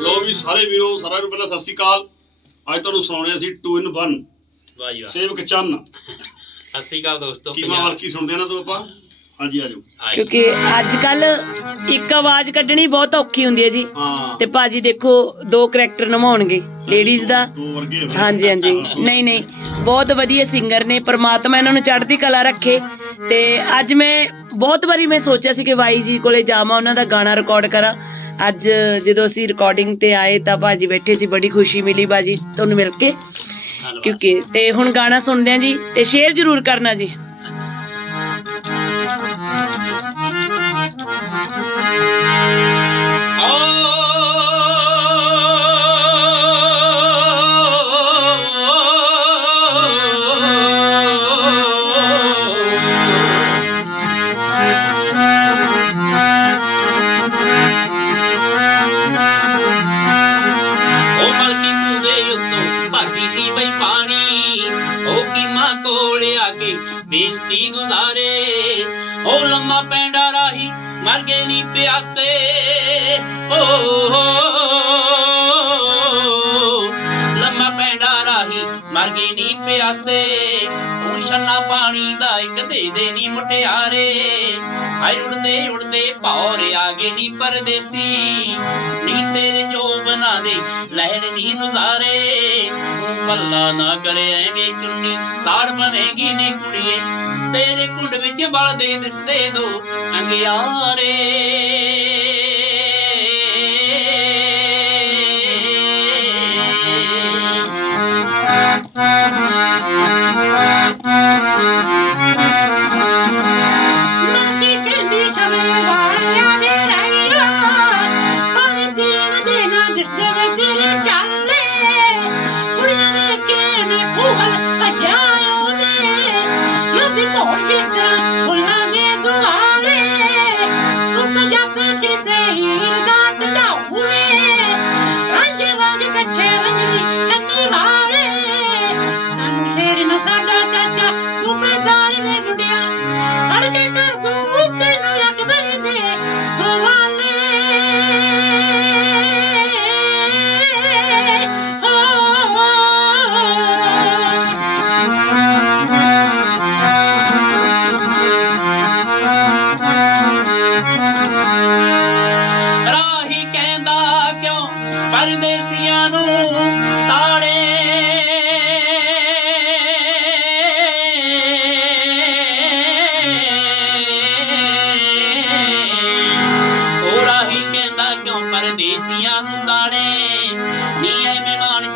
ਲੋ ਵੀ ਸਾਰੇ ਵੀਰੋ ਸਾਰਿਆਂ ਨੂੰ ਪਹਿਲਾਂ ਸਤਿ ਸ਼੍ਰੀ ਅਕਾਲ। ਅੱਜ ਤੁਹਾਨੂੰ ਸੁਣਾਉਣੇ ਅਸੀਂ 2 ਇਨ 1 ਵਾਹ ਜੀ ਵਾਹ। ਸੇਵਕ ਚੰਨ। ਸਤਿ ਸ਼੍ਰੀ ਅਕਾਲ ਦੋਸਤੋ ਕੀਮਾ ਮਲਕੀ ਸੁਣਦੇ ਆ ਨਾ ਤੋਂ ਆਪਾਂ? ਹਾਂਜੀ ਆਜੋ ਆਏ। ਕਿਉਂਕਿ ਅੱਜ ਕੱਲ ਇੱਕ ਆਵਾਜ਼ ਕੱਢਣੀ ਬਹੁਤ ਔਖੀ ਹੁੰਦੀ ਹੈ ਜੀ। ਹਾਂ। ਤੇ ਭਾਜੀ ਦੇਖੋ ਦੋ ਕਰੈਕਟਰ ਨਿਭਾਉਣਗੇ ਲੇਡੀਜ਼ ਦਾ। ਦੋ ਵਰਗੇ ਆ। ਫਿਰ। ਹਾਂਜੀ। ਹਾਂਜੀ ਨਹੀਂ ਨਹੀਂ। ਬਹੁਤ ਵਧੀਆ ਸਿੰਗਰ ਨੇ ਪ੍ਰਮਾਤਮਾ ਇਹਨਾਂ ਨੂੰ ਚੜ੍ਹਦੀ ਕਲਾ ਰੱਖੇ। ਤੇ ਅੱਜ ਮੈਂ ਬਹੁਤ ਵਾਰੀ ਮੈਂ ਸੋਚਿਆ ਸੀ ਕਿ ਬਾਈ ਜੀ ਕੋਲੇ ਜਾਵਾਂ ਉਹਨਾਂ ਦਾ ਗਾਣਾ ਰਿਕਾਰਡ ਕਰਾਂ। ਅੱਜ ਜਦੋਂ ਅਸੀਂ ਰਿਕਾਰਡਿੰਗ ਤੇ ਆਏ ਤਾਂ ਭਾਜੀ ਬੈਠੇ ਸੀ ਬੜੀ ਖੁਸ਼ੀ ਮਿਲੀ ਬਾਜੀ ਤੁਹਾਨੂੰ ਮਿਲ ਕੇ। ਕਿਉਂਕਿ ਤੇ ਹੁਣ ਗਾਣਾ ਸੁਣਦੇ ਆ ਜੀ ਤੇ ਸ਼ੇਅਰ ਜ਼ਰੂਰ ਕਰਨਾ ਜੀ। ਭਰਦੀ ਪਾਣੀ, ਉਹ ਕੀਮਾ ਕੋਲ ਆ ਕੇ ਬੇਨਤੀ ਗੁਜ਼ਾਰੇ। ਉਹ ਲੰਮਾ ਪੈਂਡਾ ਰਾਹੀ ਮਰ ਗਏ ਨੀ ਪਿਆਸੇ। ਓ ਲੰਮਾ ਪੈਂਡਾ ਰਾਹੀ ਮਰ ਗਏ ਨੀ ਪਿਆਸੇ। ਤੂੰ ਛੰਨਾ ਪਾਣੀ ਦਾ ਇੱਕ ਦੇ ਦੇ ਨੀ ਮੁਟਿਆਰੇ। ਹਾਏ ਉੜਦੇ ਉੜਦੇ ਭੌਰ ਆ ਨੀ ਪਰਦੇਸੀ। ਨੀ ਤੇਰੇ ਜੋ ਬਣਾ ਦੇ ਲਹਿਣ ਨੀ ਨਜ਼ਾਰੇ। ਪੱਲਾ ਨਾ ਕਰੇ ਐਵੇਂ ਚੁੰਨੀ, ਸਾੜ ਬਣੇਗੀ ਨੀ ਕੁੜੀਏ। ਤੇਰੇ ਕੁੰਡ ਵਿੱਚ ਬਲਦੇ ਦਿਸਦੇ ਦੋ ਅੰਗਿਆਰੇ।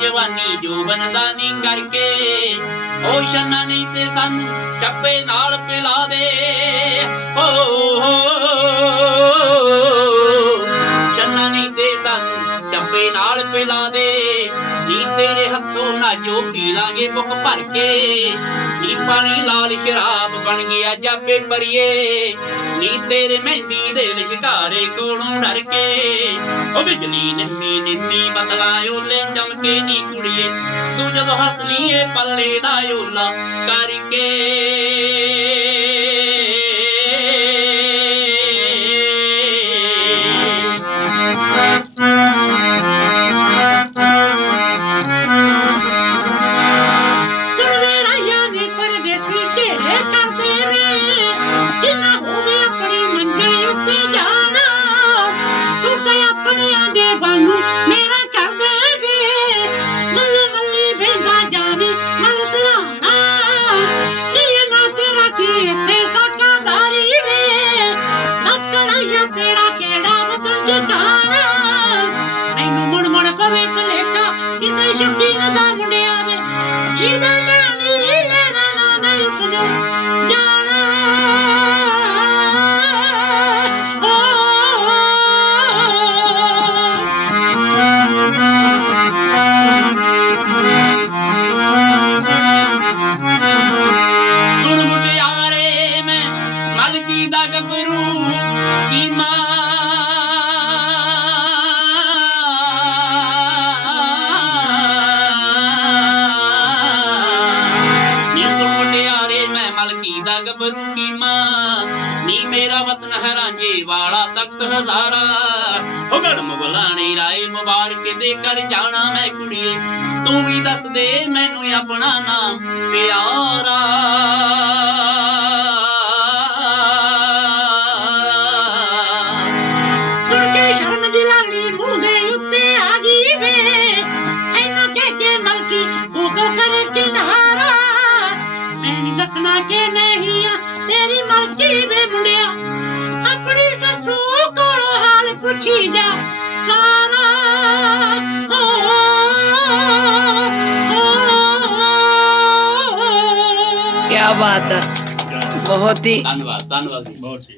ਜਵਾਨੀ ਜੋ ਬਣਦਾ ਨਹੀਂ ਕਰਕੇ। ਉਹ ਸ਼ਨਾ ਨਹੀਂ ਤੇ ਸਾਨੂੰ ਚੱਪੇ ਨਾਲ ਪਿਲਾ ਦੇ। ਹੋ ਚੰਨਾ ਨਹੀਂ ਦੇ ਸਾਨੂੰ ਚੱਪੇ ਨਾਲ ਪਿਲਾ ਦੇ। ਨੀ ਤੇਰੇ ਹੱਥੋਂ ਨਾ ਜੋ ਪੀ ਲਾਂਗੇ ਮੁਖ ਭਰ ਕੇ। ਨੀ ਪਾਣੀ ਲਾਲ ਸ਼ਰਾਬ ਬਣ ਗਿਆ ਜਾਪੇ ਪਰੀਏ ਨੀ ਤੇਰੇ ਮਹਿੰਦੀ ਦੇ ਲਿਸ਼ਕਾਰੇ ਕੋਲੋਂ ਡਰ ਕੇ। ਉਹ ਬਿਜਲੀ ਨਿੰਮੀ ਨਿੰਮੀ ਬਦਲਾ ਓਲੇ ਚਮਕੇ ਨੀ ਕੁੜੀਏ। ਤੂੰ ਜਦੋਂ ਹੱਸਨੀ ਏ ਪੱਲੇ ਦਾ ਓਲਾ ਕਰਕੇ। ਕਿਸੇ ਸ਼ਕੀਨ ਦਾ ਮੁੰਡਿਆ ਵੇ ਜਿਹਦਾ ਨਾਂ ਨਹੀਂ ਲੈਣਾ, ਨਾ ਨਹੀਂ ਸੁਣੋ ਜਾਣਾ। ਸੁਣ ਮੁਟਿਆਰੇ, ਮੈਂ ਮਲਕੀ ਦਾ ਗੱਭਰੂ ਕੀ ਮਾਂ ਮਲਕੀ ਦਾ ਮਾਂ। ਨੀ ਮੇਰਾ ਵਤਨ ਹੈ ਰਾਂਝੇ ਵਾਲਾ ਤਖਤ ਹਜ਼ਾਰਾ। ਹੋ ਗੜਮ ਰਾਏ ਮੁਬਾਰਕ ਦੇ ਕਰ ਜਾਣਾ ਮੈਂ ਕੁੜੀਏ ਤੂੰ ਵੀ ਦੱਸ ਦੇ ਮੈਨੂੰ ਆਪਣਾ ਨਾਮ, ਪਿਆਰਾ। ਕਿਨਾਰਾ ਮੈਂ ਦੱਸਣਾ ਕਿ ਤੇਰੀ ਮਲਕੀ ਵੇ ਮੁੰਡਿਆ। ਆਪਣੀ ਸੱਸੂ ਕੋਲੋਂ ਹਾਲ ਪੁੱਛੀ ਜਾ। ਸਾਰਾ। ਕੀ ਬਾਤ ਹੈ ਬਹੁਤ ਹੀ ਧੰਨਵਾਦ ਧੰਨਵਾਦ ਜੀ। ਬਹੁਤ ਸਹੀ